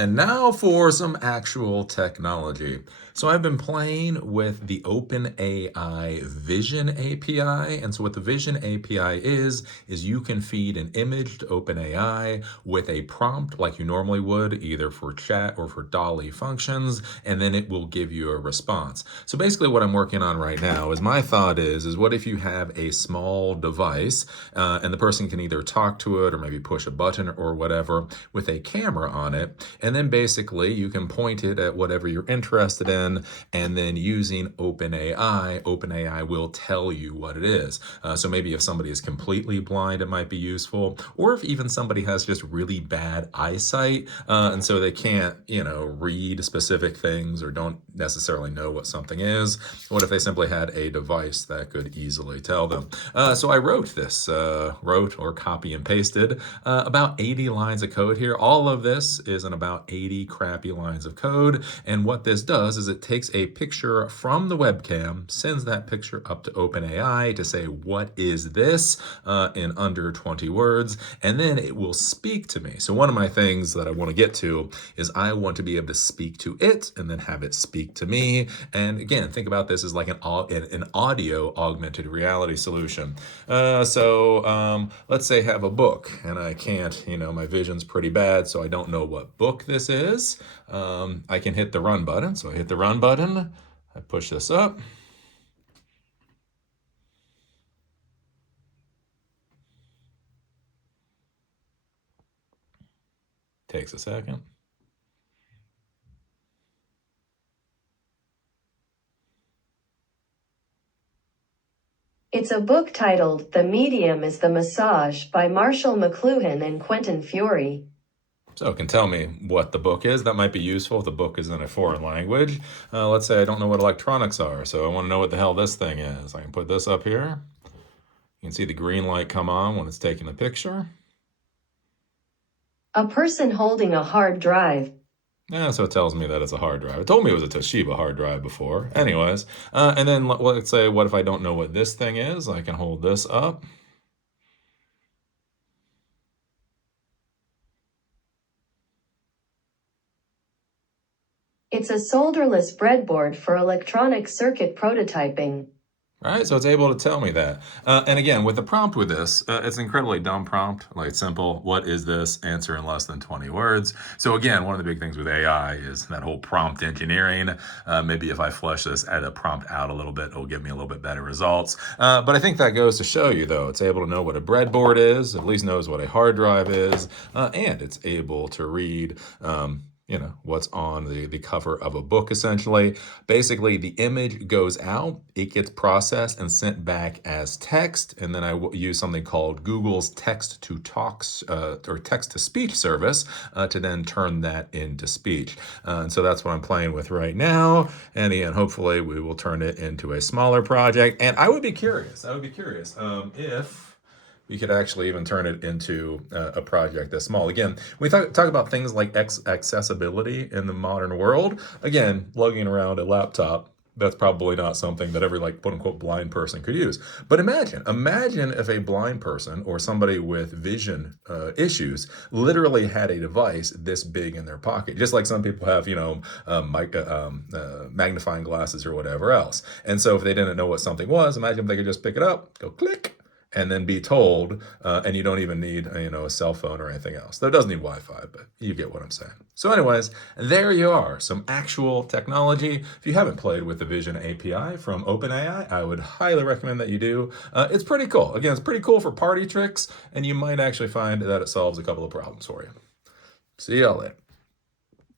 And now for some actual technology. So I've been playing with the OpenAI Vision API. And so what the Vision API is you can feed an image to OpenAI with a prompt like you normally would, either for chat or for DALL-E functions, and then it will give you a response. So basically what I'm working on right now is my thought is what if you have a small device and the person can either talk to it or maybe push a button or whatever with a camera on it. And then basically you can point it at whatever you're interested in, and then using OpenAI will tell you what it is. So maybe if somebody is completely blind, it might be useful, or if even somebody has just really bad eyesight, and so they can't, read specific things or don't necessarily know what something is. What if they simply had a device that could easily tell them? So I wrote this, wrote or copy and pasted about 80 lines of code here. All of this is in about 80 crappy lines of code. And what this does is it takes a picture from the webcam, sends that picture up to OpenAI to say, what is this, in under 20 words, and then it will speak to me. So one of my things that I want to get to is I want to be able to speak to it and then have it speak to me. And again, think about this as like an audio augmented reality solution. Let's say I have a book and I can't, my vision's pretty bad, so I don't know what book this is. I can hit the run button. So I hit the run button, I push this up. Takes a second. It's a book titled The Medium is the Massage by Marshall McLuhan and Quentin Fury. So it can tell me what the book is. That might be useful if the book is in a foreign language. Let's say I don't know what electronics are, so I want to know what the hell this thing is. I can put this up here. You can see the green light come on when it's taking the picture. A person holding a hard drive. Yeah, so it tells me that it's a hard drive. It told me it was a Toshiba hard drive before. Anyways, and then let's say, what if I don't know what this thing is? I can hold this up. It's a solderless breadboard for electronic circuit prototyping. Right, so it's able to tell me that. And again, with the prompt with this, it's an incredibly dumb prompt, like simple, what is this? Answer in less than 20 words. So again, one of the big things with AI is that whole prompt engineering. Maybe if I flesh this, add a prompt out a little bit, it'll give me a little bit better results. But I think that goes to show you, though, it's able to know what a breadboard is, at least knows what a hard drive is, and it's able to read what's on the cover of a book, essentially. Basically, the image goes out, it gets processed and sent back as text, and then I use something called Google's text-to-talks or text-to-speech service to then turn that into speech. And so that's what I'm playing with right now. And again, hopefully we will turn it into a smaller project. And I would be curious if we could actually even turn it into a project this small. Again, we talk about things like accessibility in the modern world. Again, lugging around a laptop, that's probably not something that every quote unquote blind person could use. But imagine if a blind person or somebody with vision issues literally had a device this big in their pocket, just like some people have, magnifying glasses or whatever else. And so if they didn't know what something was, imagine if they could just pick it up, go click, and then be told, and you don't even need, a cell phone or anything else. Though it does need Wi-Fi, but you get what I'm saying. So anyways, there you are, some actual technology. If you haven't played with the Vision API from OpenAI, I would highly recommend that you do. It's pretty cool. Again, it's pretty cool for party tricks, and you might actually find that it solves a couple of problems for you. See y'all later.